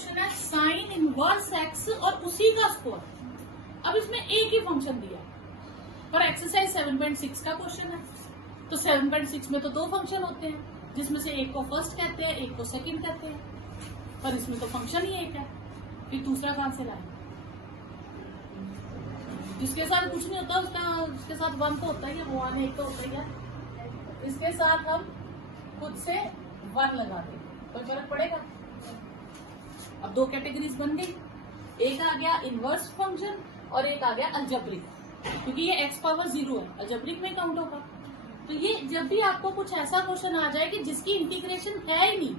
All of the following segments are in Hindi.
क्वेश्चन है साइन इनवर्स एक्स और उसी का स्क्वायर। अब इसमें एक ही फंक्शन दिया और एक्सरसाइज 7.6 का क्वेश्चन है। तो 7.6 में तो दो फंक्शन होते हैं, जिसमें से एक को फर्स्ट कहते हैं, एक को सेकंड कहते हैं, पर इसमें तो फंक्शन ही एक है, फिर दूसरा कहां से लाए? जिसके साथ कुछ नहीं होता उसके साथ वन तो होता ही है, वो एक तो होता ही है। इसके साथ हम खुद से वन लगा दें, कोई फर्क पड़ेगा? अब दो कैटेगरीज बन गई, एक आ गया इनवर्स फंक्शन और एक आ गया अलजेब्रिक, क्योंकि ये x पावर 0 है, अलजेब्रिक में काउंट होगा। तो ये जब भी आपको कुछ ऐसा क्वेश्चन आ जाए कि जिसकी इंटीग्रेशन है ही नहीं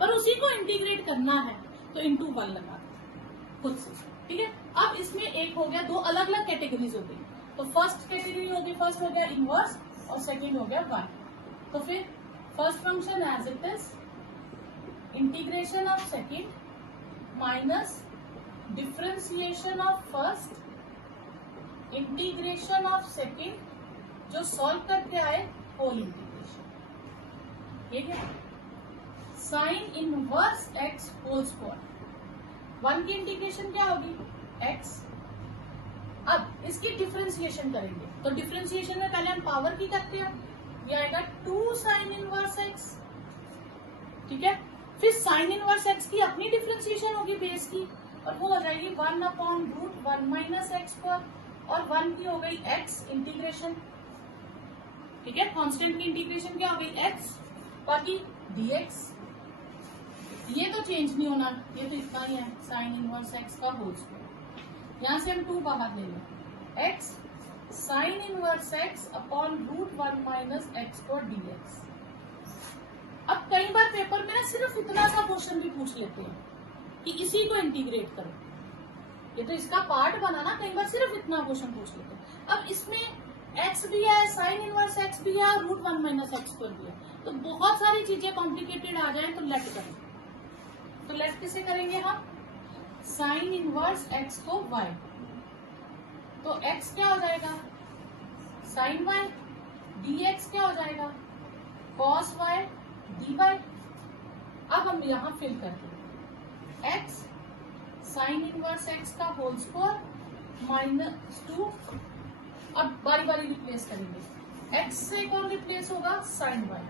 पर उसी को इंटीग्रेट करना है, तो इंटू 1 लगा दो खुद से, ठीक है। अब इसमें एक हो गया, दो अलग अलग कैटेगरीज हो गई। तो फर्स्ट कैटेगरी होगी, फर्स्ट हो गया इनवर्स और सेकेंड हो गया 1। तो फिर first function as it is integration of second minus differentiation of first integration of second, जो सॉल्व करके आए होल इंटीग्रेशन। ये क्या? Sine inverse x whole square. 1 की इंटीग्रेशन क्या होगी? x। अब इसकी डिफरेंशिएशन करेंगे, तो डिफरेंशिएशन में पहले हम पावर की करते हैं, ये आएगा 2 साइन इनवर्स x, ठीक है। फिर साइन इनवर्स x की अपनी डिफरेंशिएशन होगी बेस की, और वो हो जाएगी 1/√1 माइनस एक्स स्क्वायर, और 1 की हो गई x इंटीग्रेशन, ठीक है। कांस्टेंट की इंटीग्रेशन क्या हो गई? x, बाकी dx। ये तो चेंज नहीं होना, ये तो इतना ही है, साइन इनवर्स एक्स का होल स्क्वायर। यहां से हम 2 बाहर ले लें, x sine inverse x upon √1 minus x square dx। अब कई बार पेपर में ना सिर्फ इतना सा क्वेश्चन भी पूछ लेते हैं कि इसी को इंटीग्रेट करो, ये तो इसका पार्ट बना ना, कई बार सिर्फ इतना क्वेश्चन पूछ लेते हैं। अब इसमें x भी है, साइन इनवर्स x भी है, √1 माइनस एक्स स्क्वायर भी है, तो बहुत सारी चीजें कॉम्प्लिकेटेड आ जाए तो लेट करें। तो लेट किसे करेंगे हम? साइन इनवर्स x को y, तो x क्या हो जाएगा? साइन y, dx क्या हो जाएगा? cos y dy। अब हम यहां फिल करते हैं, x साइन इनवर्स x का होल स्क्वायर माइनस 2। अब बारी बारी रिप्लेस करेंगे, x से कौन रिप्लेस होगा? Sine y।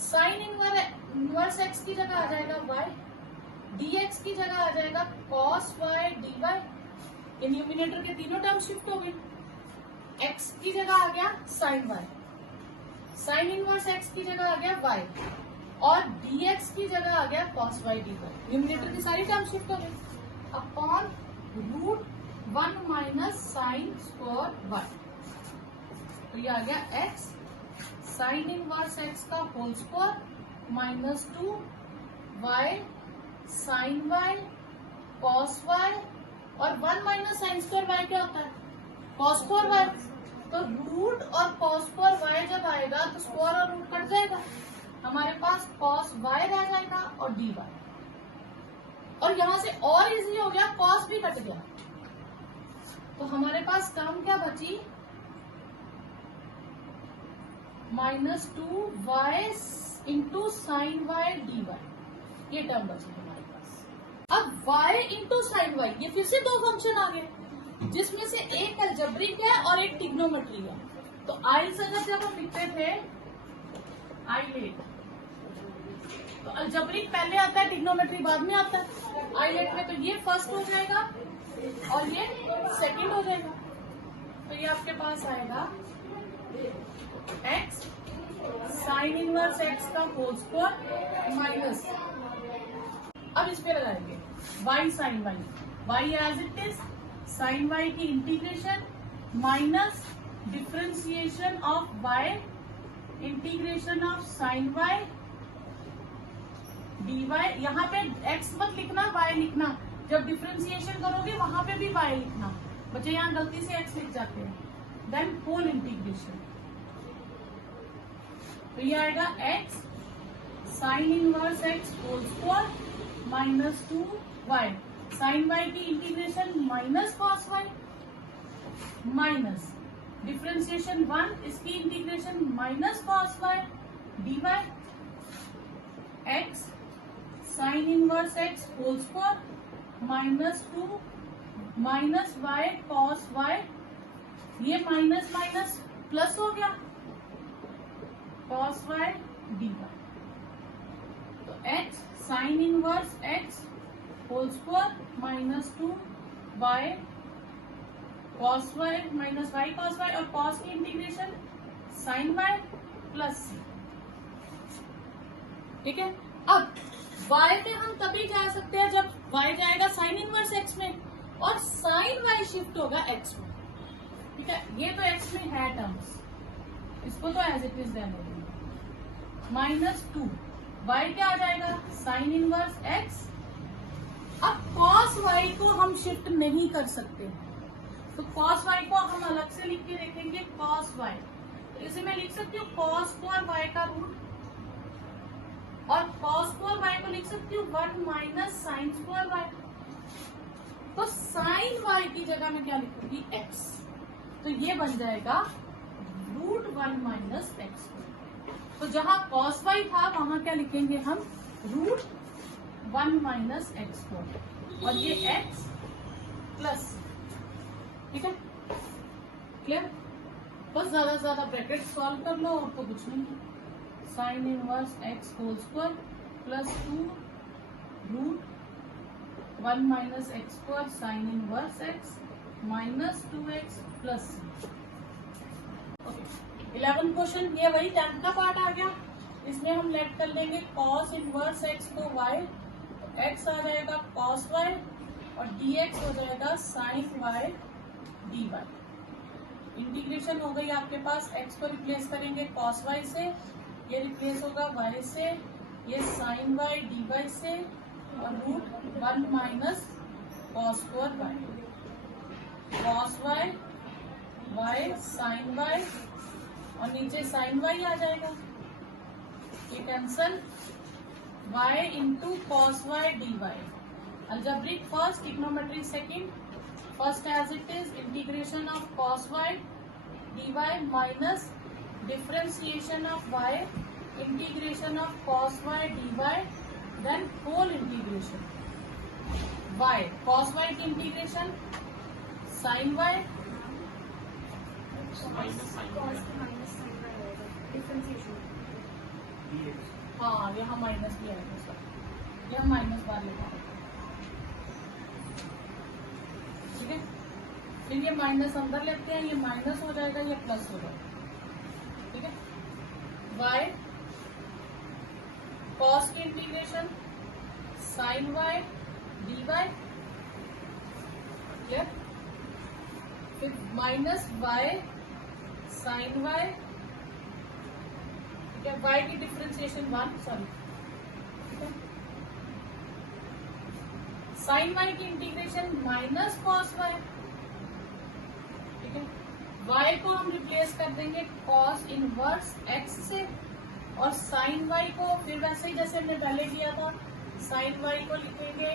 Sine inverse x की जगह आ जाएगा y, dx की जगह आ जाएगा cos y dy। ये न्यूमिनेटर के तीनों टर्म शिफ्ट हो गए, x की जगह आ गया sine y, sine inverse x की जगह आ गया y, और dx की जगह आ गया cos y dy। न्यूमिनेटर की सारी टर्म शिफ्ट हो गई, upon √1 minus sine square y। तो ये आ गया x साइन इनवर्स x का whole square minus 2 y sine y cos y, और 1 माइनस साइन स्क्वायर y क्या होता है? cos square y। तो रूट और cos स्क्वायर y जब आएगा तो स्क्वायर और रूट कट जाएगा, हमारे पास cos y रह जाएगा और dy, और यहां से और इजी हो गया, cos भी कट गया, तो हमारे पास टर्म क्या बची? -2y into sine y dy, ये टर्म बची हमारे पास। अब y इंटू साइन y, ये फिर से दो फंक्शन आ गए, जिसमें से एक अलजेब्रिक है और एक ट्रिग्नोमेट्री है। तो आइल्स अगर जब हम लिखते थे आइलेट, तो अलजेब्रिक पहले आता है, ट्रिग्नोमेट्री बाद में आता है। आइलेट में तो ये फर्स्ट हो जाएगा और ये सेकंड हो जाएगा, तो ये आपके पास आएगा x साइन इनवर्स x का होल स्क्वायर माइनस, अब इस पे लगाएंगे y sine y as it is, sine y की integration minus differentiation of y integration of sine y dy। यहाँ पे x मत लिखना, y लिखना, जब डिफरेंशिएशन करोगे वहां पे भी y लिखना, बच्चे यहाँ गलती से x लिख जाते हैं। देन होल इंटीग्रेशन, तो ये आएगा x sine inverse x whole square minus 2y, sine y की integration minus cos y, minus differentiation 1, इसकी integration minus cos y dy, x sine sine inverse x whole square minus 2 minus y cos y, ये माइनस माइनस प्लस हो गया, कॉस वाई डी वाई। तो x sine inverse x whole square minus 2 y cos y minus y cos y, और कॉस की इंटीग्रेशन साइन वाई प्लस सी। ठीक है, अब y पे हम तभी जा सकते हैं जब y जाएगा साइन इनवर्स x में और साइन y शिफ्ट होगा x में। ठीक है, ये तो x में है टर्म्स, इसको तो एज इट इज रहने देंगे। माइनस 2 y क्या आ जाएगा साइन इनवर्स x। अब cos y को हम शिफ्ट नहीं कर सकते, तो cos y को हम अलग से लिख के देखेंगे cos y। तो इसे मैं लिख सकती हूँ cos स्क्वायर y का रूट, और cos स्क्वायर y को लिख सकती हूँ 1 माइनस साइन स्क्वायर y। तो साइन y की जगह में क्या लिखूंगी x, तो ये बन जाएगा रूट 1 माइनस एक्स। तो जहां cos y था वहां क्या लिखेंगे हम रूट 1 माइनस एक्स को, और ये x प्लस। ठीक है, क्लियर। बस ज्यादा से ज्यादा ब्रैकेट सॉल्व कर लो और तो कुछ नहीं। Sine inverse x whole square plus 2 root 1 minus x square sine inverse x minus 2x plus C. 11 question, ये वही 10th का पार्ट आ गया। इसमें हम लेट कर लेंगे cos इनवर्स x को y, तो x आ जाएगा cos y और dx हो जाएगा sin y dy। इंटीग्रेशन हो गई आपके पास, x को रिप्लेस करेंगे cos y से, ये रिप्लेस होगा y से, ये sin y dy से, और root 1 minus cos square y, cos y y sin y, और नीचे sin y आ जाएगा, ये cancel, y into cos y dy। Algebraic first, trigonometric second. First as it is integration of cos y dy minus differentiation of y integration of cos y dy, then whole integration y cos y की इंटीग्रेशन sin y हाँ यहाँ माइनस भी आएगा सर, यहाँ माइनस बार लगा। ठीक है, फिर ये माइनस अंदर लेते हैं, ये माइनस हो जाएगा, ये प्लस हो जाएगा। ठीक है, y cos की integration sin y dy, clear. फिर माइनस y sin y, ठीक है, y की डिफरेंशिएशन 1, सॉरी, sin y की इंटीग्रेशन माइनस cos y। ठीक है, y को हम रिप्लेस कर देंगे cos इनवर्स x से, और sin y को फिर वैसे ही जैसे हमने पहले किया था, sin y को लिखेंगे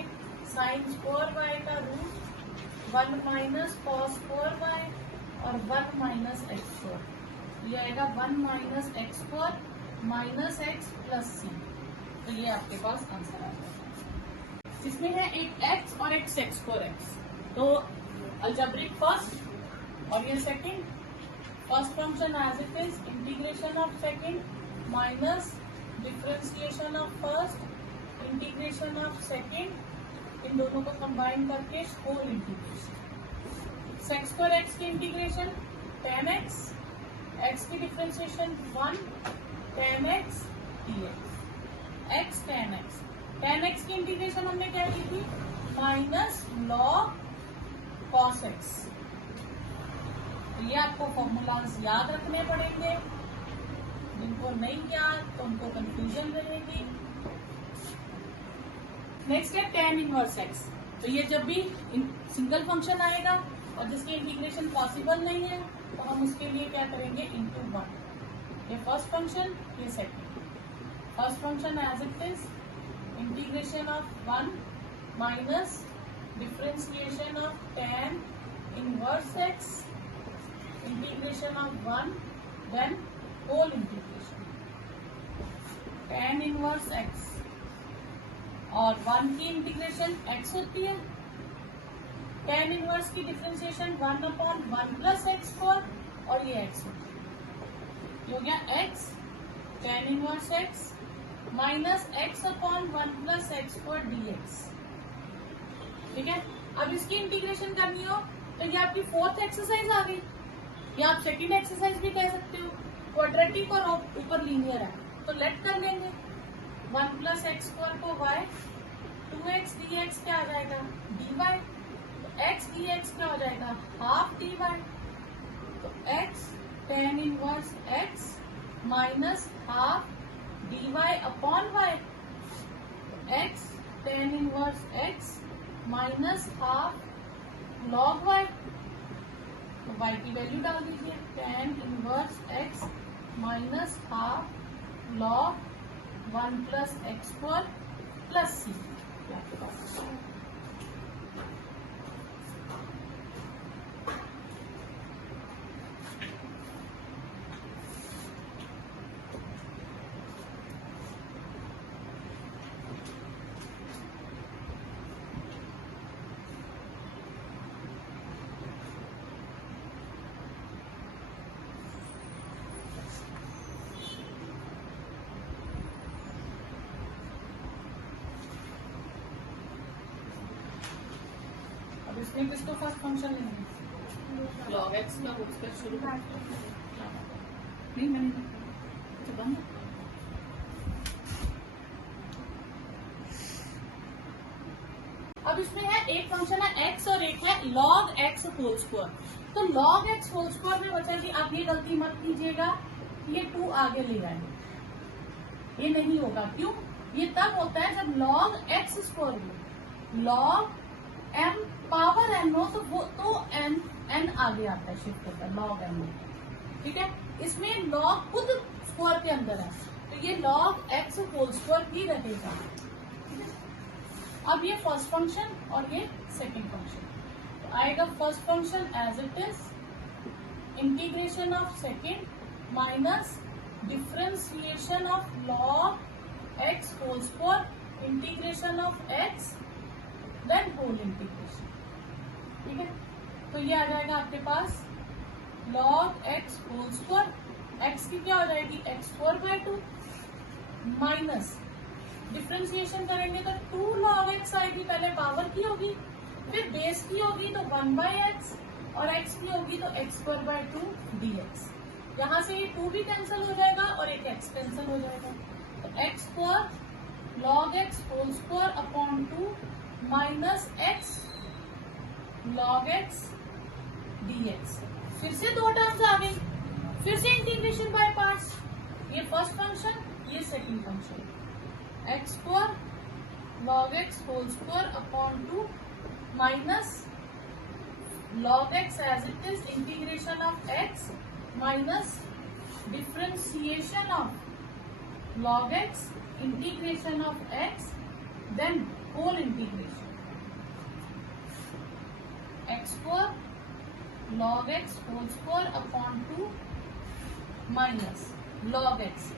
sin स्क्वायर y का root 1 minus cos square y और 1 माइनस एक्स स्क्वायर, ये आएगा 1 minus x square minus x plus C. तो ये आपके पास आंसर आ जाएगा। इसमें है एक x और एक सेक्स स्क्वायर एक्स। तो अलजेब्रिक फर्स्ट और ये second. First function as it is, integration of second minus differentiation of first integration of second, इन दोनों को कंबाइन करके whole integration. Sec square x की इंटीग्रेशन tan x, x की differentiation 1 tan x dx, x tan x। tan x की इंटीग्रेशन हमने क्या की थी, माइनस log cos x। तो ये आपको फॉर्मूलाज याद रखने पड़ेंगे, जिनको नहीं याद तो उनको कंफ्यूजन रहेगी। नेक्स्ट है tan इनवर्स x। तो ये जब भी सिंगल फंक्शन आएगा और जिसकी इंटीग्रेशन पॉसिबल नहीं है तो हम उसके लिए क्या करेंगे, इंटू 1। ये फर्स्ट फंक्शन, ये second. First function as it is, integration of 1 minus differentiation of tan inverse x integration of 1 then whole integration tan inverse x और 1 की इंटीग्रेशन x होती है, tan इनवर्स की डिफरेंशिएशन 1/1 प्लस x4 और ये x होती है। ये हो गया x tan inverse x minus x/1 plus x4 dx। ठीक है, अब इसकी इंटीग्रेशन करनी हो तो ये आपकी 4th एक्सरसाइज आ गई, या आप 2nd एक्सरसाइज भी कह सकते हो। क्वाड्रेटिक और ऊपर लीनियर है तो लेट कर लेंगे। 1 प्लस x4 को y, 2x dx क्या आ जाएगा dy, तो x dx क्या हो जाएगा हाफ dy, तो x tan inverse x minus half dy upon y, तो x tan inverse x minus half log y, तो y की वैल्यू डाल दीजिए, tan inverse x minus half log 1 plus x4 plus c। इसमें किसको फर्स्ट फंक्शन लेंगे, लॉग एक्स का बुक्स पे शुरू नहीं मैंने बंद। अब इसमें है एक फंक्शन है x और एक है log x होल स्क्वायर। तो log x होल स्क्वायर में बच्चा जी आप ये गलती मत कीजिएगा ये 2 आगे ले जाएंगे, ये नहीं होगा। क्यों? ये तब होता है जब log x स्क्वायर हो, log m पावर n हो तो वो तो n आगे आता है, शिफ्ट होता है log m। ठीक है, इसमें log खुद स्क्वायर के अंदर है तो ये log x होल स्क्वायर ही रहेगा। अब ये फर्स्ट फंक्शन और ये सेकंड फंक्शन, तो आएगा first function as it is, integration of second minus differentiation of log x whole square integration of x then whole integration. ठीक है, तो ये आ जाएगा आपके पास log x whole square, x की क्या हो जाएगी x4/2 माइनस डिफरेंशिएशन करेंगे तो 2 log x आएगी, पहले पावर की होगी फिर बेस की होगी तो 1/x और x की होगी तो x2/2 dx। यहाँ से ये 2 भी कैंसिल हो जाएगा और एक x कैंसिल हो जाएगा, तो x2 log x whole square upon 2 minus x log x dx। फिर से 2 टर्म्स आ गई, फिर से इंटीग्रेशन बाय पार्ट्स, ये फर्स्ट फंक्शन ये second function, x2 log x whole square upon 2 minus log x as it is integration of x minus differentiation of log x integration of x then whole integration, x2 log x whole square upon 2 minus log x,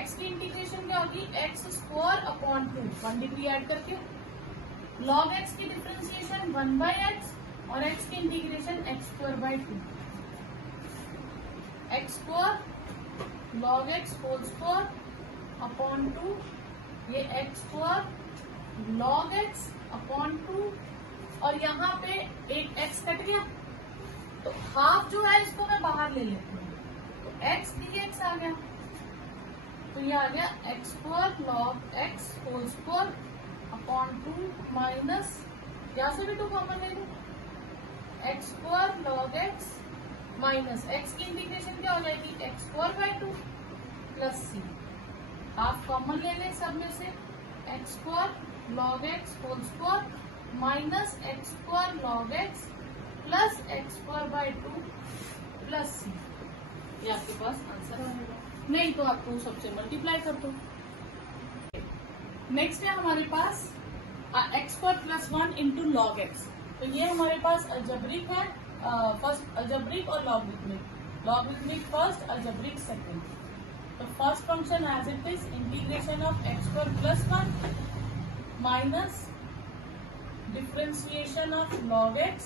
x की इंटीग्रेशन क्या होगी x square upon 2 1 degree add करके, log x की डिफरेंशिएशन 1/x और x की integration x2/2, x2 log x whole square upon 2, ये x2 log x अपॉन 2 और यहाँ पे एक x कट गया तो हाफ जो है इसको मैं बाहर ले लेती हूँ, तो x dx आ गया, तो ये आ गया x2 log x whole square upon 2 minus, यहाँ से भी 2 कॉमन ले लूँ, x2 log x minus x की इंटीग्रेशन क्या हो जाएगी x2/2 plus c, half common ले लें सब में से, x2 log x whole square minus x2 log x plus x2/2 plus c, ये आपके पास आंसर आएगा। नहीं तो आपको सबसे मल्टीप्लाई कर दो। नेक्स्ट है हमारे पास x2 + 1 इंटू लॉग एक्स, तो ये हमारे पास अलजेब्रिक है, फर्स्ट अलजेब्रिक और लॉगरिथमिक फर्स्ट, अलजेब्रिक सेकंड। तो first function as it is integration of x2 + 1 minus differentiation of log x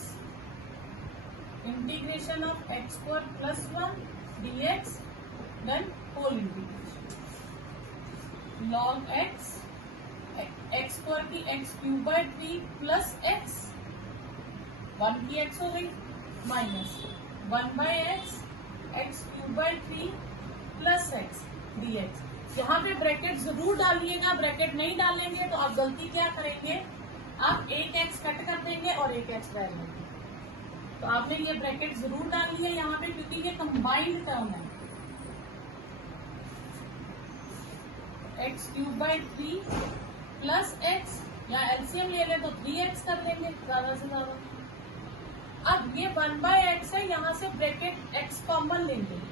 integration of x square plus 1 dx then whole integration log x square की x cube by 3 plus x 1 की x हो गई minus 1 by x cube by 3 plus x dx। यहाँ पे ब्रैकेट जरूर डालिएगा, ब्रैकेट नहीं डालेंगे तो आप गलती क्या करेंगे, आप एक x कट कर देंगे और एक x रह लेंगे। तो आपने ये ब्रैकेट जरूर डालनी है यहाँ पे, क्योंकि ये कंबाइंड टर्म है। x cube by 3 plus x, या एलसीएम ले ले तो 3x कर लेंगे ज्यादा से ज्यादा। अब ये 1 बाय x है, यहाँ से ब्रैकेट x कॉमन लेंगे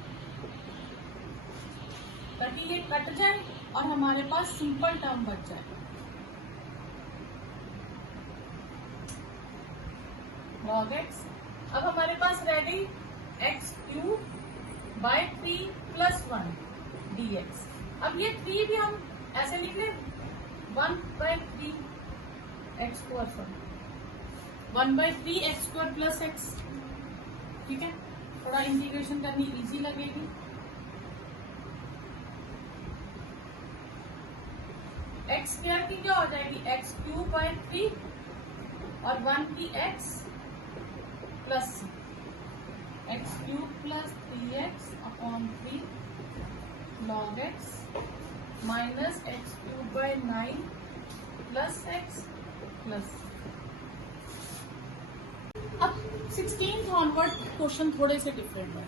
ताकि ये कट जाए और हमारे पास सिंपल टर्म बच जाए। log x, अब हमारे पास रह गई x cube by 3 plus 1 dx। अब ये 3 भी हम ऐसे लिख लें 1 by 3 x square 1 by 3 x square plus x। ठीक है, थोड़ा इंटीग्रेशन करनी इजी लगेगी। x स्क्वायर की क्या हो जाएगी, x क्यूब बाय 3 और 1 की x plus x cube plus 3x upon 3 log x minus x cube by 9 plus x plus. अब 16th ऑनवर्ड क्वेश्चन थोड़े से डिफरेंट है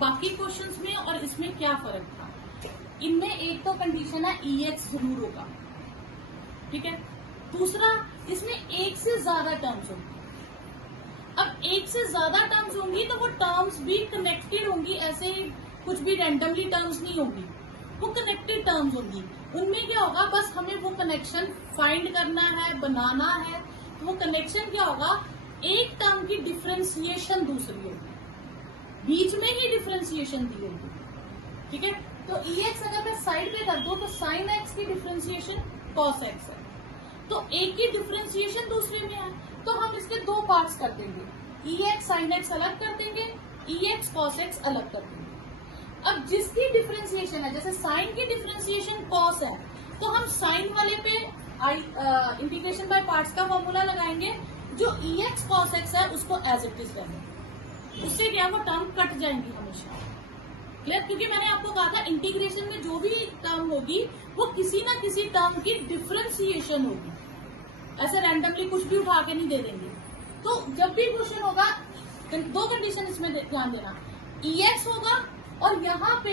बाकी क्वेश्चंस में, और इसमें क्या फर्क था। इनमें एक तो कंडीशन है EX जरूर होगा, ठीक है। दूसरा, इसमें एक से ज्यादा टर्म्स होंगी। अब एक से ज्यादा टर्म्स होंगी तो वो टर्म्स भी कनेक्टेड होंगी, ऐसे कुछ भी रैंडमली टर्म्स नहीं होंगी, वो कनेक्टेड टर्म्स होंगी। उनमें क्या होगा, बस हमें वो कनेक्शन फाइंड करना है, बनाना है। तो वो कनेक्शन क्या होगा, एक टर्म की डिफरेंशिएशन दूसरी होगी, बीच में ही डिफरेंशिएशन दी होगी, ठीक है। तो EX अगर मैं साइड पे कर दूं तो साइन x की डिफरेंशिएशन cos x है, तो एक की डिफरेंशिएशन दूसरे में है, तो हम इसके दो पार्ट्स कर देंगे, EX साइन x अलग कर देंगे, EX cos x अलग कर देंगे। अब जिसकी डिफरेंशिएशन है, जैसे साइन की डिफरेंशिएशन cos है, तो हम साइन वाले पे इंटीग्रेशन बाय पार्ट्स का फॉर्मूला लगाएंगे, जो EX cos x है उसको एज इट इज रहेंगे, उससे क्या वो टर्म कट जाएंगी हमेशा, क्लियर। क्योंकि मैंने आपको कहा था इंटीग्रेशन में जो भी टर्म होगी वो किसी ना किसी टर्म की डिफरेंशिएशन होगी, ऐसे रैंडमली कुछ भी उठा के नहीं दे देंगे। तो जब भी क्वेश्चन होगा, दो कंडीशन इसमें ध्यान देना, EX होगा और यहाँ पे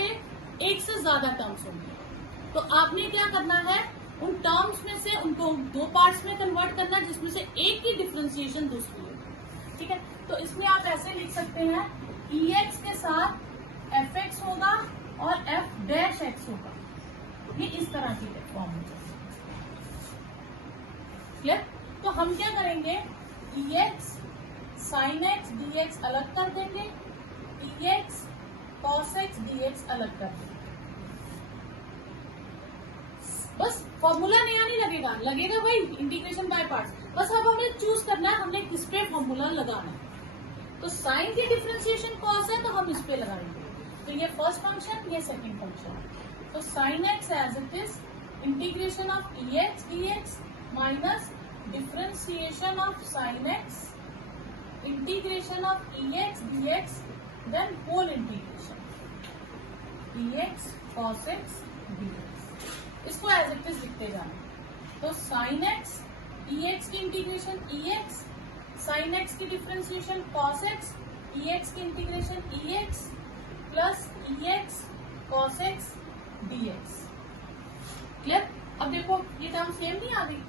एक से ज्यादा टर्म्स होंगे। तो आपने क्या करना है, उन टर्म्स में से उनको दो पार्ट्स में कन्वर्ट करना जिसमें से एक की डिफरेंशिएशन दूसरी होगी, ठीक है। तो इसमें आप ऐसे लिख सकते हैं, EX के साथ fx होगा और f डैश x होगा, ये इस तरह की फॉर्म होगी, क्लियर। तो हम क्या करेंगे, EX साइन x dx अलग कर देंगे, EX cos x dx अलग कर देंगे। बस फॉर्मूला नया नहीं लगेगा, लगेगा भाई इंटीग्रेशन बाय पार्ट्स, बस अब हमें चूज करना है हमने किस पे फॉर्मूला लगाना है। तो साइन की डिफरेंशिएशन cos है तो हम इस पे लगाएंगे, तो ये फर्स्ट फंक्शन, ये सेकंड फंक्शन। तो sine x as it is integration of EX dx minus differentiation of sine x integration of EX dx then whole integration EX cos x dx। इसको एज इट इज लिखते जाना। तो साइन x, EX की इंटीग्रेशन EX, साइन x की डिफरेंशिएशन cos x, EX की integration EX plus EX cos x dx, clear. अब देखो ये टर्म सेम नहीं आ गई,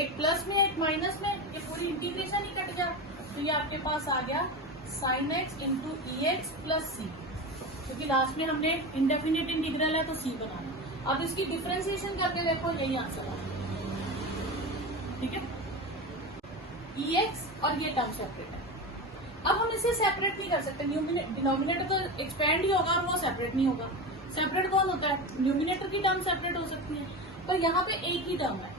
एक प्लस में एक माइनस में, ये पूरी इंटीग्रेशन ही कट जाए, तो ये आपके पास आ गया sine x into EX plus C, क्योंकि लास्ट में हमने इंडेफिनिट इंटीग्रल है तो C बनाना। अब इसकी डिफरेंशिएशन करके देखो, यही आंसर आ गया, ठीक है। EX और ये टर्म सेपरेट है, अब हम इसे सेपरेट नहीं कर सकते, डिनोमिनेटर तो एक्सपेंड ही होगा और वो सेपरेट नहीं होगा। सेपरेट कौन होता है, न्यूमिनेटर की टर्म सेपरेट हो सकती है, पर यहाँ पे एक ही टर्म है।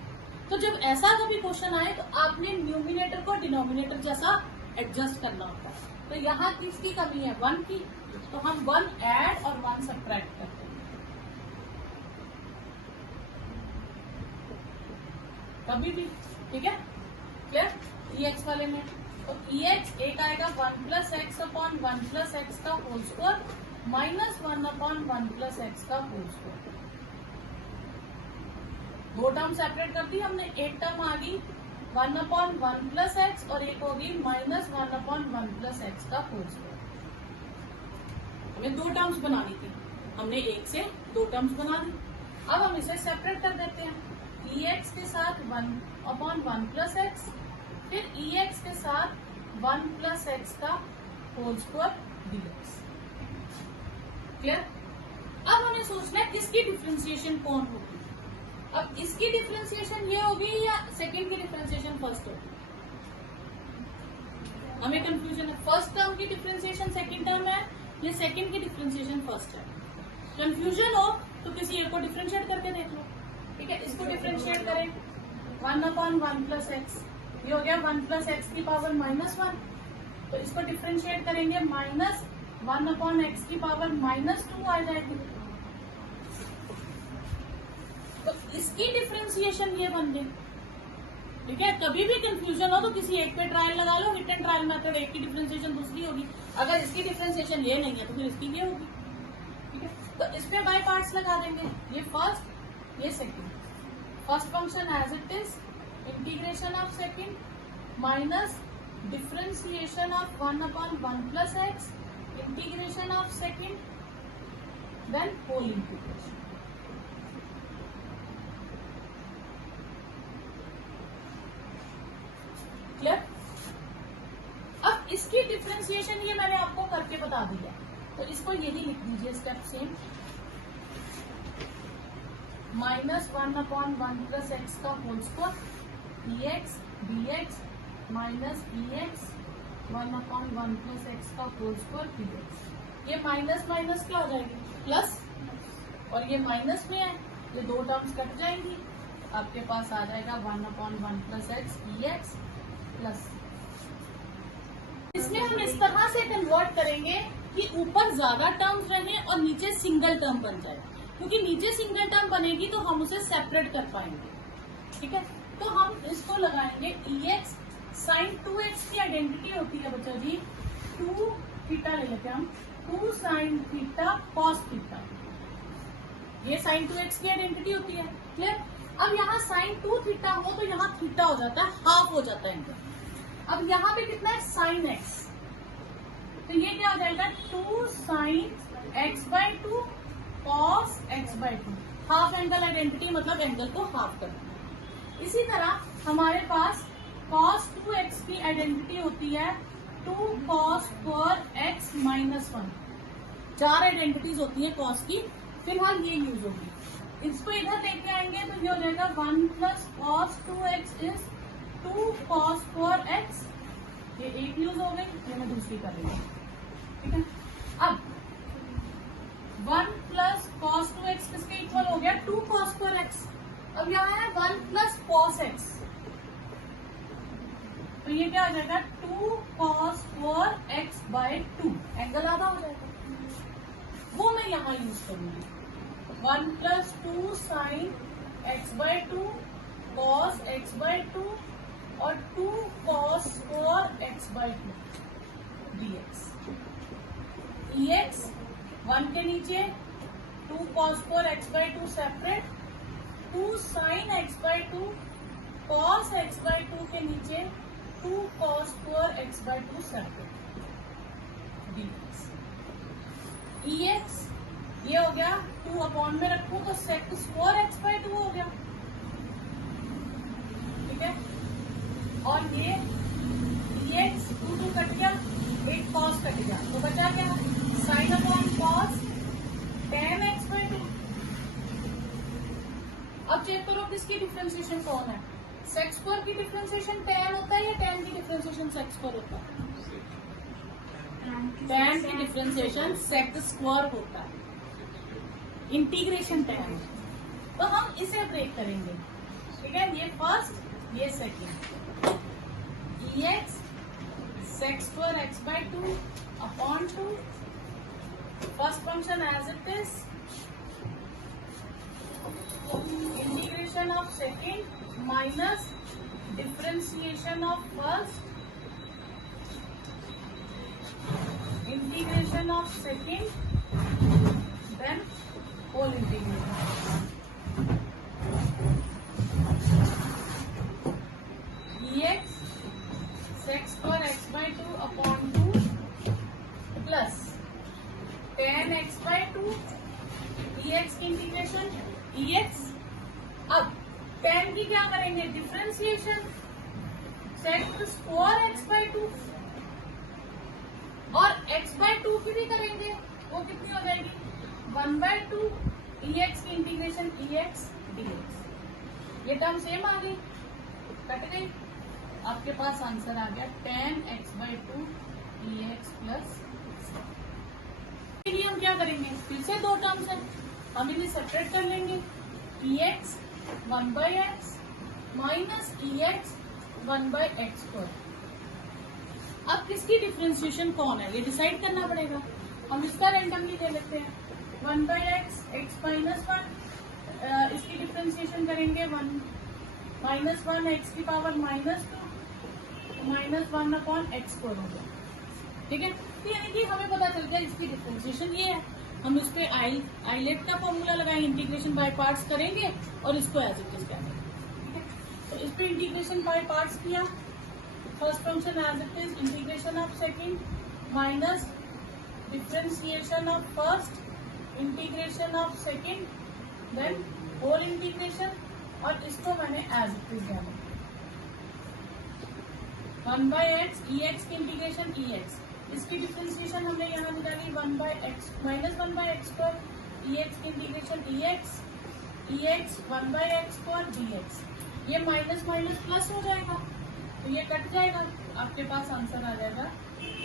तो जब ऐसा कभी क्वेश्चन आए तो आपने न्यूमिनेटर को डिनोमिनेटर जैसा एडजस्ट करना होता है। तो यहाँ किसकी कमी है? 1 की। तो हम 1 ऐड और 1 सब्ट्रैक्ट करते हैं। कभी भी, ठीक है, क्लियर? EX वाले में तो EX एक आएगा 1 + x अपॉन 1 + x का whole square minus 1 upon 1 + x का होल स्क्वायर। दो टर्म सेपरेट कर दी हमने, एक टर्म आ गई 1 अपॉन 1 + x और एक होगी माइनस 1 अपॉन 1 + x का होल स्क्वायर। हमें दो टर्म्स बनानी थी, हमने एक से दो टर्म्स बना दी। अब हम इसे सेपरेट कर देते हैं। EX के साथ 1 अपॉन 1 + x, फिर EX के साथ 1 + x का होल स्क्वायर dx। क्लियर? अब हमें सोचना है किसकी डिफरेंशिएशन कौन होगी। अब इसकी डिफरेंशिएशन ये होगी या सेकंड की डिफरेंशिएशन फर्स्ट होगी? हमें कंफ्यूजन है, फर्स्ट टर्म की डिफरेंशिएशन सेकंड टर्म है या सेकंड की डिफरेंशिएशन फर्स्ट है। कंफ्यूजन हो तो किसी एक को डिफरेंशिएट करके देख लो। ठीक है, इसको डिफरेंशिएट करें 1 अपॉन 1 + x, ये हो गया 1 + x की पावर -1। तो इसको डिफरेंशिएट करेंगे माइनस 1 अपॉन x की पावर -2 आ जाएगी। तो इसकी डिफरेंशिएशन ये बन गई। ठीक है, कभी भी कंफ्यूजन हो तो किसी एक पे ट्रायल लगा लो, हिट एंड ट्रायल मेथड, एक की डिफरेंशिएशन दूसरी होगी। अगर इसकी डिफरेंशिएशन ये नहीं है तो फिर इसकी ये होगी। ठीक है, तो इस पे बाय पार्ट्स लगा देंगे, ये फर्स्ट ये second. First function as it is, integration of second minus differentiation of 1 upon 1 + x, integration of second, then whole integration. Clear? अब इसकी डिफरेंशिएशन ये मैंने आपको करके बता दिया, तो इसको यही लिख दीजिए स्टेप सेम। -1 अपॉन 1 + x का whole square EX dx minus EX 1 upon 1 + x का होल स्क्वायर dx। ये माइनस माइनस क्या हो जाएगी? प्लस, और ये माइनस में है, ये दो टर्म्स कट जाएंगी, आपके पास आ जाएगा 1 अपॉन 1 + x EX प्लस। इसमें हम इस तरह से कन्वर्ट करेंगे कि ऊपर ज्यादा टर्म्स रहे और नीचे सिंगल टर्म बन जाए, क्योंकि नीचे सिंगल टर्म बनेगी तो हम उसे सेपरेट कर पाएंगे। ठीक है, तो हम इसको लगाएंगे EX sin 2x की आइडेंटिटी होती है बच्चा जी 2 थीटा, ले लेते हैं हम 2 sin थीटा cos थीटा, ये sin 2x की आइडेंटिटी होती है। क्लियर? अब यहाँ sin 2 थीटा हो तो यहाँ थीटा हो जाता है, हाफ हो जाता है इनका। अब यहाँ पे कितना है? sin x, तो ये क्या हो जाएगा 2 sin x/2 cos x/2। Half angle identity मतलब एंगल को हाफ करना। इसी तरह हमारे पास cos 2x की आइडेंटिटी होती है 2 cos square x -1। 4 आइडेंटिटीज होती है cos की, फिलहाल ये यूज होगी। इसको इधर लेके आएंगे तो ये हो जाएगा 1 + cos 2x is 2 cos square x। ये एक यूज हो गई, ये मैं दूसरी कर रही हूँ। ठीक है, अब 1 + cos 2x किसके इक्वल हो गया? 2 cos square x। अब यहाँ है 1 + cos x, तो ये क्या हो जाएगा 2 cos square x/2, एंगल आधा हो जाएगा, वो मैं यहाँ यूज करूंगी। 1 + 2 sin x/2 cos x/2 और 2 cos square x/2 dx। EX 1 के नीचे 2 cos square x/2 separate, 2 sin x/2 cos x/2 के नीचे 2 cos square x/2 separate dx। EX ये हो गया 2 अपॉन में रखूं तो sec square x/2 हो गया। ठीक है, और ये EX 2 कट गया, एक cos कट गया, तो बचा क्या? sin upon cos tan x/2। अब चेक करो किसकी डिफरेंशिएशन कौन है? sec स्क्वायर की डिफरेंशिएशन tan होता है या tan की डिफरेंशिएशन sec स्क्वायर होता है? tan की डिफरेंशिएशन sec स्क्वायर होता है, इंटीग्रेशन tan। तो हम इसे ब्रेक करेंगे, ठीक है। ये फर्स्ट, ये second. EX sec square x by 2 upon 2, first function as it is, integration of second minus differentiation of first, integration of second, then whole integration. EX sec square x by 2 upon 2 plus tan x by 2, EX की इंटीग्रेशन EX। अब tan की क्या करेंगे, differentiation, sec square x by 2 और x by 2 की भी करेंगे, वो कितनी हो जाएगी 1/2 EX की इंटीग्रेशन EX dx। ये टर्म सेम आ गई, कट गई, आपके पास आंसर आ गया tan x by 2 EX plus. हम क्या करेंगे, फिर से दो टर्म्स है, हम इन्हें सेपरेट कर लेंगे। EX 1/x minus EX 1/x²। अब किसकी डिफरेंशिएशन कौन है ये डिसाइड करना पड़ेगा, हम इसका रैंडमली ले लेते हैं। 1/x x माइनस 1, इसकी डिफरेंशिएशन करेंगे 1 माइनस 1 x की पावर -2 माइनस 1 अपॉन x² हो गया, ठीक है। तो यानी कि हमें पता चल गया इसकी डिफरेंशिएशन ये है। हम इस पे आइलेट का फॉर्मूला लगाएंगे, इंटीग्रेशन बाय पार्ट्स करेंगे और इसको एज इट इज करेंगे, ठीक है। तो इस पे इंटीग्रेशन बाय पार्ट्स किया, first function as it is, integration of second minus differentiation of first, integration of second, then whole integration, और इसको मैंने एज इट इज किया 1/x EX की इंटीग्रेशन EX, इसकी डिफरेंशिएशन हमने यहाँ निकाली 1/x माइनस 1/x², EX की इंटीग्रेशन EX 1/x² dx। ये माइनस माइनस प्लस हो जाएगा, तो ये कट जाएगा, आपके पास आंसर आ जाएगा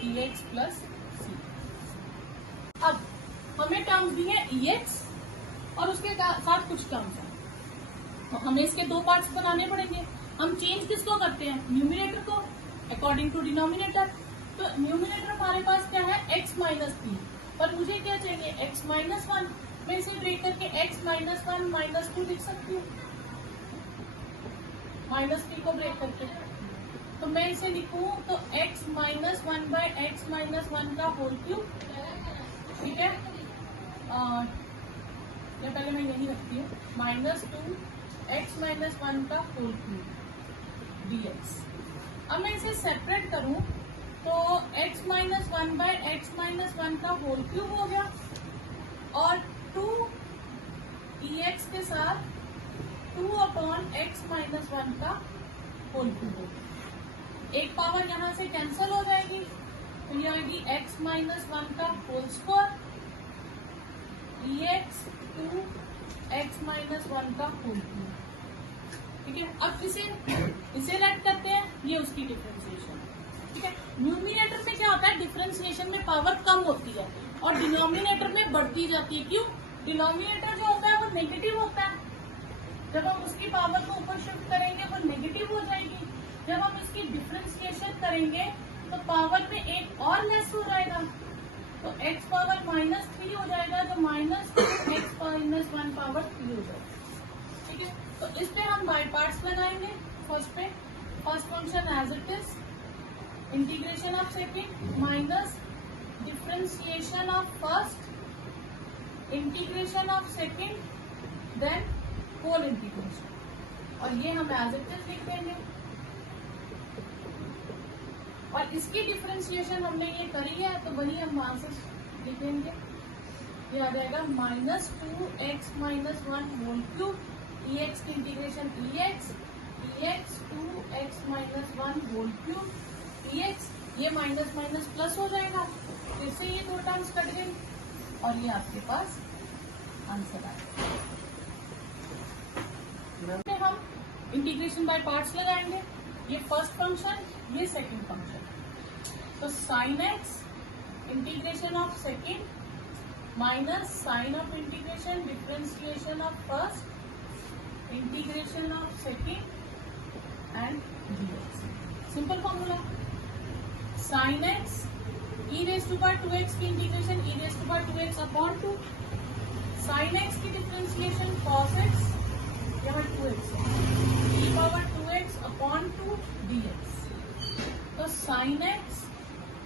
EX प्लस C। अब हमें टर्म्स दी है EX और उसके साथ कुछ टर्म्स हैं, तो हमें इसके दो पार्ट्स बनाने पड़ेंगे। हम चेंज किसको करते हैं, न्यूमिनेटर को अकॉर्डिंग टू डिनोमिनेटर। तो न्यूमिनेटर हमारे पास क्या है x माइनस 3, पर मुझे क्या चाहिए x माइनस 1, मैं इसे ब्रेक करके x माइनस 1 माइनस 2 लिख सकती हूँ, -3 को ब्रेक करके। तो मैं इसे लिखूं तो x माइनस 1/x माइनस 1 का होल क्यूब, ठीक है। या पहले मैं यही रखती हूँ, -2 x माइनस 1 का होल क्यूब dx। अब मैं इसे सेपरेट करूं तो x माइनस 1/x माइनस 1 का होल क्यूब हो गया और 2 EX के साथ 2 अपॉन x माइनस 1 का होल क्यूब हो गया। एक पावर यहाँ से कैंसिल हो जाएगी, तो ये आएगी x माइनस 1 का whole square EX 2 x minus 1 का होल क्यूब, ठीक है। अब इसे रद्द करते हैं, ये उसकी डिफरेंशिएशन, ठीक है। न्यूमिनेटर में क्या होता है, डिफरेंशिएशन में पावर कम होती है और डिनोमिनेटर में बढ़ती जाती है। क्यों, डिनोमिनेटर जो होता है वो नेगेटिव होता है, जब हम उसकी पावर को ऊपर शिफ्ट करेंगे वो नेगेटिव हो जाएगी। जब हम इसकी डिफरेंशिएशन करेंगे तो पावर में एक और लेस हो जाएगा, तो x पावर -3 हो जाएगा, जो -2x माइनस 1 पावर 3 हो जाएगा, ठीक है। तो इस पे हम बाय पार्ट्स लगाएंगे। First function as it is, integration of second minus differentiation of first, integration of second, then whole integration, और ये हम एज इट इज लिख देंगे। और इसकी डिफरेंशिएशन हमने ये करी है तो वही हम वहां से लिख देंगे, ये आ जाएगा -2x minus 1 whole cube, EX की integration EX 2x minus 1 whole cube EX, ये माइनस माइनस प्लस हो जाएगा, फिर से ये दो टर्म्स कट गई और ये आपके पास आंसर आएगा। हम इंटीग्रेशन बाय पार्ट्स लगाएंगे, ये फर्स्ट फंक्शन, ये सेकंड फंक्शन। तो sine x integration of second minus sine of integration differentiation of first integration of second and dx. Simple formula, sine x e raise to power 2x की integration e raise to power 2x upon 2, sine x की डिफरेंशिएशन कॉस एक्स यहाँ 2x e power 2x upon 2 dx. तो sine x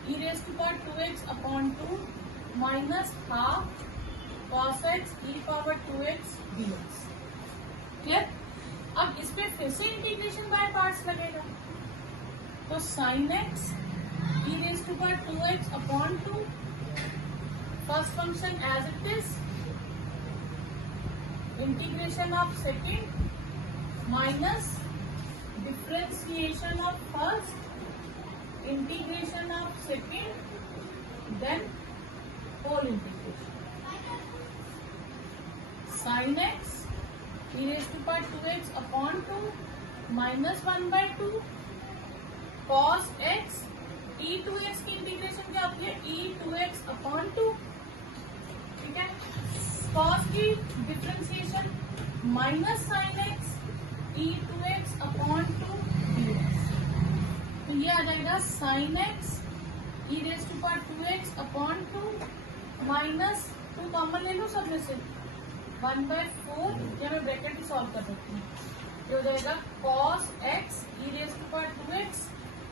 e raise to power 2x upon 2 minus half cos x E power 2x dx. Clear? अब इस पे फिर से इंटीग्रेशन बाय पार्ट्स लगेगा. तो sine x e raise to power 2x upon 2, first function as it is, integration of second minus differentiation of first, integration of second, then whole integration. Sine x e raised to power 2x upon 2 minus 1 by 2 cos x e 2x की इंटीग्रेशन क्या होती है e 2x upon 2. ठीक है, cos की differentiation minus sine x e 2x upon 2 dx. तो ये आ जाएगा sine x e raised to power 2x upon 2 minus 2 common ले लो सब में से 1 by 4, या मैं ब्रैकेट ही सॉल्व कर सकती हूँ. ये हो जाएगा cos x e raise to power 2x,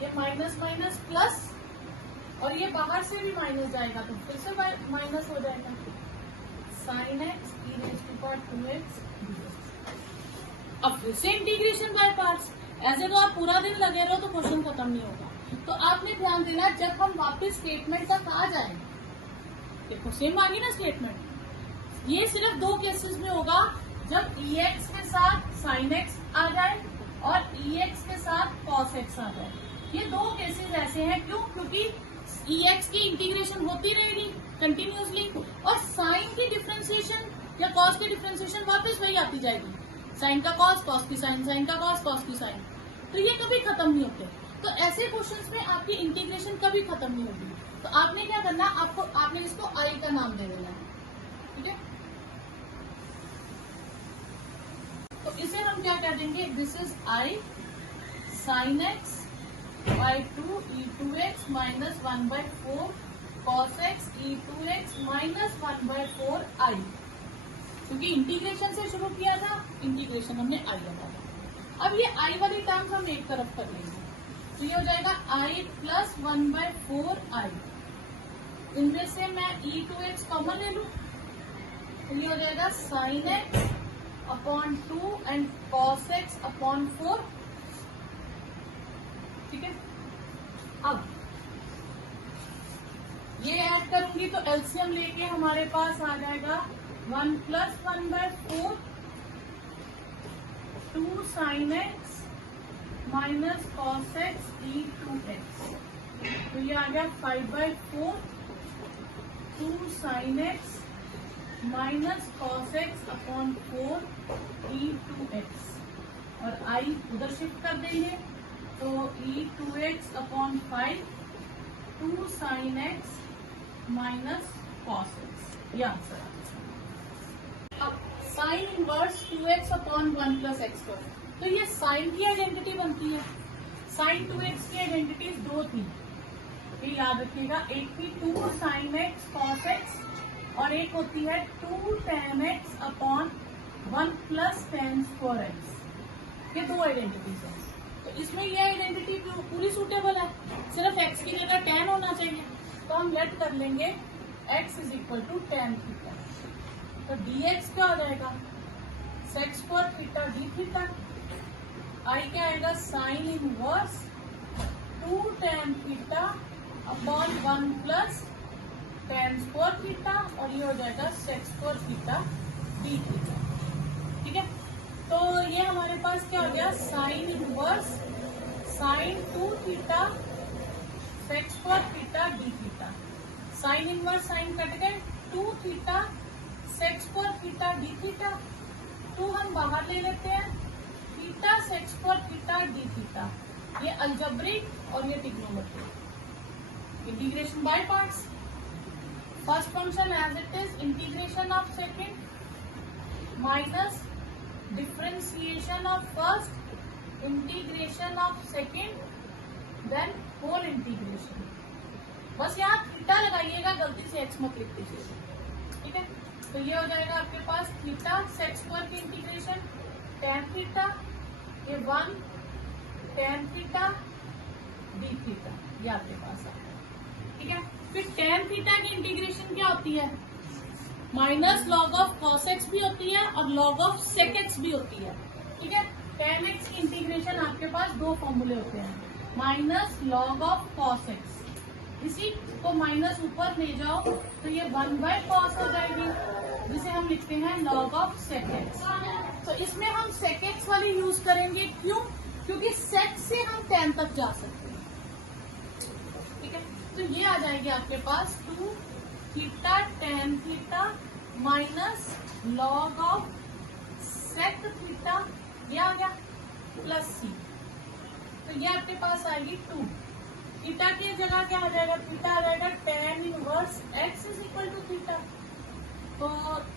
ये माइनस माइनस प्लस, और ये बाहर से भी माइनस जाएगा तो फिर से माइनस हो जाएगा. Sine x e raise to power 2x dx. अब फिर से इंटीग्रेशन बाय पार्ट्स. ऐसे तो आप पूरा दिन लगे रहो तो क्वेश्चन खत्म नहीं होगा. तो आपने ध्यान देना, जब हम वापस स्टेटमेंट तक आ जाए, देखो सेम आ गई ना स्टेटमेंट. ये सिर्फ दो केसेस में होगा, जब ex के साथ sin x आ जाए और ex के साथ cos x आ जाए. ये दो केसेस ऐसे हैं. क्यों? क्योंकि ex की इंटीग्रेशन होती रहेगी कंटिन्यूसली और sin की डिफरेंशिएशन या cos की डिफरेंशिएशन वापस वही आती जाएगी. sin का cos, cos की sin, sin का cos, cos की sin. तो ये कभी खत्म नहीं होते. तो ऐसे क्वेश्चंस में आपकी इंटीग्रेशन कभी खत्म नहीं होगी. तो आपने क्या करना, आपने इसको i का नाम दे देना. ठीक है, तो इसे हम क्या कर देंगे, this is i sine x by 2 E 2x minus 1 by 4 cos x e 2x minus 1 by 4 i. क्योंकि इंटीग्रेशन से शुरू किया था, इंटीग्रेशन हमने i लगाया. अब ये i वाली टर्म्स हम एक तरफ कर लेंगे. तो ये हो जाएगा i प्लस 1 बाई 4 i. इनमें से मैं ई 2x कॉमन ले लूं तो ये हो जाएगा sine x upon 2 and cos x upon 4. ठीक है, अब ये ऐड करूंगी तो एलसीएम लेके हमारे पास आ जाएगा 1 plus 1 by 4 2 sine x minus cos x e 2x. तो ये आ गया 5 by 4 2 sine x minus cos x upon 4 e 2x. और i उधर शिफ्ट कर देंगे तो e 2x upon 5 2 sine x minus cos x. ये आंसर है. अब sine inverse 2x upon 1 plus x square. तो ये साइन की आइडेंटिटी बनती है. साइन 2x की आइडेंटिटी दो थी, ये याद रखिएगा. एक थी 2 साइन एक्स कॉस एक्स और एक होती है 2 tan x अपॉन 1 प्लस tan स्क्वायर एक्स. ये दो आइडेंटिटीज है. तो इसमें ये आइडेंटिटी पूरी सूटेबल है, सिर्फ x की जगह tan होना चाहिए. तो हम लेट कर लेंगे x is equal to tan theta. तो dx क्या हो जाएगा, sec square theta d theta. i क्या आएगा, sine inverse 2 tan theta upon 1 plus tan square theta और ये हो जाएगा sec square theta d theta. ठीक है, तो ये हमारे पास क्या हो गया, sine inverse sine 2 theta sec square theta d theta. Sine inverse sine cut गए, 2 theta sec square theta d theta. 2 हम बाहर ले लेते हैं, theta sec square theta d theta. ये अलजेब्रिक और ये trigonometric. Integration by parts. First function as it is, integration of second minus differentiation of first, integration of second, then whole integration. बस यहाँ थीटा लगाइएगा, गलती से एक्स मत लिख दीजिएगा, ठीक है। तो ये हो जाएगा आपके पास थीटा सेक स्क्वायर की इंटीग्रेशन टेन थीटा, ये 1 टेन थीटा डी थीटा, ये आपके पास आ गया, ठीक है। फिर टेन थीटा की इंटीग्रेशन क्या होती है, minus log of cos x भी होती है और लॉग ऑफ सेक एक्स भी होती है, ठीक है। टेन एक्स की इंटीग्रेशन आपके पास दो फॉर्मूले होते हैं, minus log of cos x, इसी को माइनस ऊपर ले जाओ तो ये 1/cos हो जाएगी, जिसे हम लिखते हैं लॉग ऑफ सेक एक्स। तो इसमें हम सेक एक्स वाली यूज करेंगे, क्यों? क्योंकि सेक से हम टेन तक जा सकते हैं, ठीक है। तो ये आ जाएगी आपके पास 2 theta tan theta minus log of sec theta, ये आ गया प्लस सी। तो ये आपके पास आएगी 2। थीटा की जगह क्या आ जाएगा, थीटा आ जाएगा tan inverse x is equal to theta, तो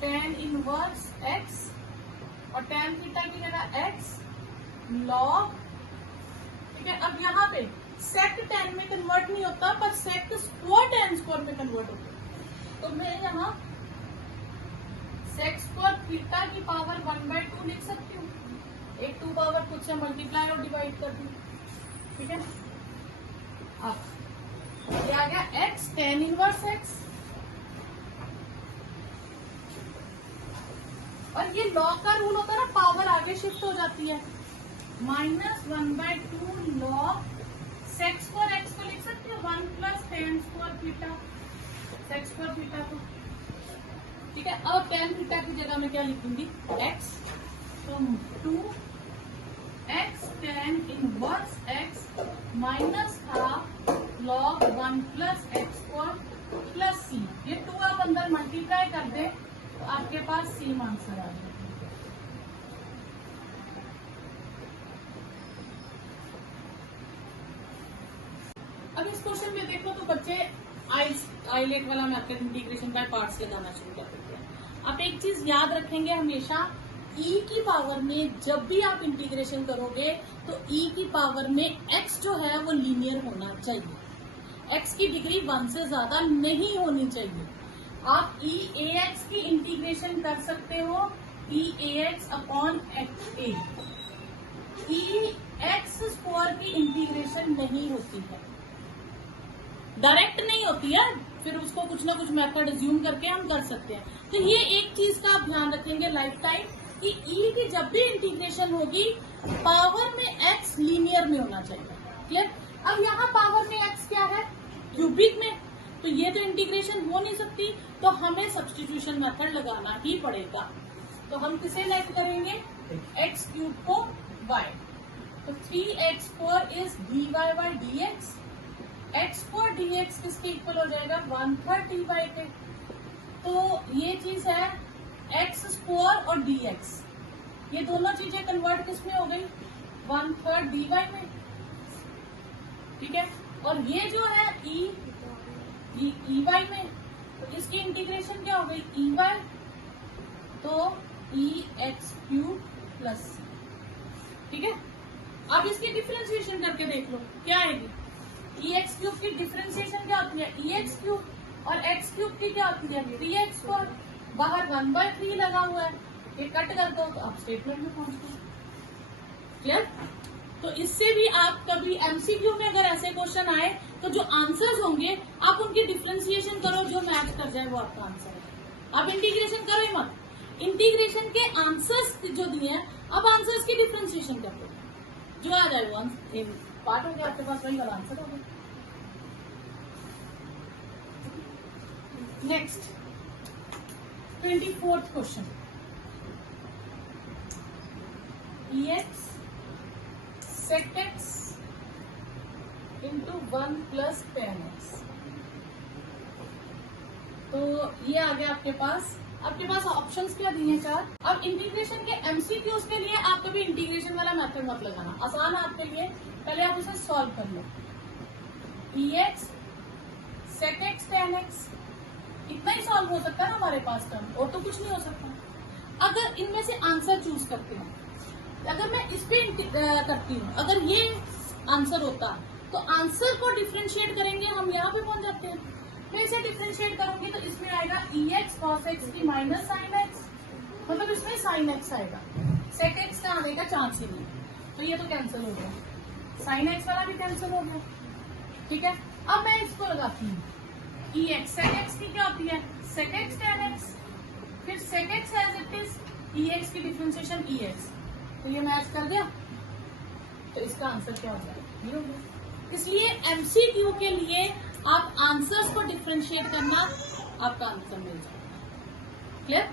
टेन इनवर्स एक्स और टेन थीटा की जगह एक्स लॉग, ठीक है। अब यहाँ पे सेक टेन में कन्वर्ट नहीं होता, पर सेक स्क्वायर टेन स्क्वायर में कन्वर्ट होता है। तो मैं यहाँ सेक स्क्वायर थीटा की पावर 1/2 लिख सकती हूँ, एक 2 पावर खुद से मल्टीप्लाई और डिवाइड कर दूँ, ठीक है। अब ये आ गया एक्स टेन इनवर्स एक्स, और ये लॉग का रूल होता है ना, पावर आगे शिफ्ट हो जाती है, minus 1/2 log sec square x को लिख सकते हो 1 plus tan square theta, sec square theta को, ठीक है। अब टेन थीटा की जगह में क्या लिखूंगी, एक्स, तो 2 x tan inverse x minus half log 1 plus x square plus C. ये 2 आप अंदर मल्टीप्लाई कर दे तो आपके पास सेम आंसर आ जाएगा। अब इस क्वेश्चन में देखो तो बच्चे आईलेट वाला मेथड इंटीग्रेशन का पार्ट्स लगाना शुरू कर देते हैं। आप एक चीज याद रखेंगे हमेशा, e की पावर में जब भी आप इंटीग्रेशन करोगे तो e की पावर में x जो है वो लीनियर होना चाहिए, x की डिग्री 1 से ज्यादा नहीं होनी चाहिए। आप e ax की इंटीग्रेशन कर सकते हो e ax upon x a, e x square की इंटीग्रेशन नहीं होती है, डायरेक्ट नहीं होती है, फिर उसको कुछ ना कुछ मेथड अज्यूम करके हम कर सकते हैं। तो ये एक चीज का आप ध्यान रखेंगे लाइफ टाइम कि ई की जब भी इंटीग्रेशन होगी पावर में एक्स लीनियर में होना चाहिए, क्लियर। अब यहाँ पावर में एक्स क्या है, क्यूबिक में, तो ये तो इंटीग्रेशन हो नहीं सकती, तो हमें सब्स्टिट्यूशन मेथड लगाना ही पड़ेगा। तो हम किसे लेट करेंगे, एक्स क्यूब को वाई, तो 3x² is dy by D x, x square D x किसके इक्वल हो जाएगा, 1/3 dy के। तो ये चीज है एक्स स्क्वायर और डी एक्स, ये दोनों चीजें कन्वर्ट किसमें हो गई, 1/3 dy में, ठीक है। और ये जो है ई वाई में, तो इसकी इंटीग्रेशन क्या हो गई, ई वाई, तो ई एक्स क्यूब प्लस, ठीक है। अब इसकी डिफरेंशिएशन करके देख लो क्या आएगी, ई एक्स क्यूब की डिफरेंशिएशन क्या होती है, ई एक्स क्यूब, और एक्स क्यूब की क्या होती है, 3x स्क्वायर, बाहर 1/3 लगा हुआ है, ये कट कर दो तो आप स्टेटमेंट में पहुंचते हो, क्लियर। तो इससे भी आप कभी एमसीक्यू में अगर ऐसे क्वेश्चन आए तो जो आंसर्स होंगे आप उनकी डिफरेंशिएशन करो, जो मैच कर जाए वो आपका आंसर है। आप इंटीग्रेशन करो ही मत, इंटीग्रेशन के आंसर्स जो दिए हैं अब आंसर्स की डिफरेंशिएशन करते हैं, जो आ जाए वो पार्ट हो गया आपके पास, वही वाला आंसर हो गया। Next 24th question, x sec x into 1 plus tan x. तो ये आ गया आपके पास ऑप्शंस क्या दिए हैं, 4। अब इंटीग्रेशन के एमसीक्यूज के लिए आप कभी इंटीग्रेशन वाला मेथड मत लगाना, आसान है आपके लिए, पहले आप उसे सॉल्व कर लो। X sec x tan x, इतना ही सॉल्व हो सकता है ना हमारे पास टर्म, और तो कुछ नहीं हो सकता। अगर इनमें से आंसर चूज करते हो, अगर मैं इस पे करती हूँ, अगर ये आंसर होता तो आंसर को डिफ्रेंशिएट करेंगे, हम यहाँ पे पहुंच जाते हैं। मैं इसे डिफ्रेंशिएट करूंगी तो इसमें आएगा EX cos x की माइनस साइन एक्स, मतलब इसमें साइन एक्स आएगा, सेक एक्स का आने का चांस ही नहीं, तो ये तो कैंसिल हो गया, साइन एक्स वाला भी कैंसिल हो गया। ठीक है, अब मैं इसको लगाती हूँ EX, सेक एक्स की क्या होती है सेक एक्स tan x, फिर sec x as it is, EX की डिफ्रेंशिएशन EX, तो ये मैच कर गया, तो इसका आंसर क्या हो गया, ये हो गया। इसलिए MCQ के लिए आप आंसर्स को डिफ्रेंशिएट करना, आपका आंसर मिल जाएगा। क्लियर?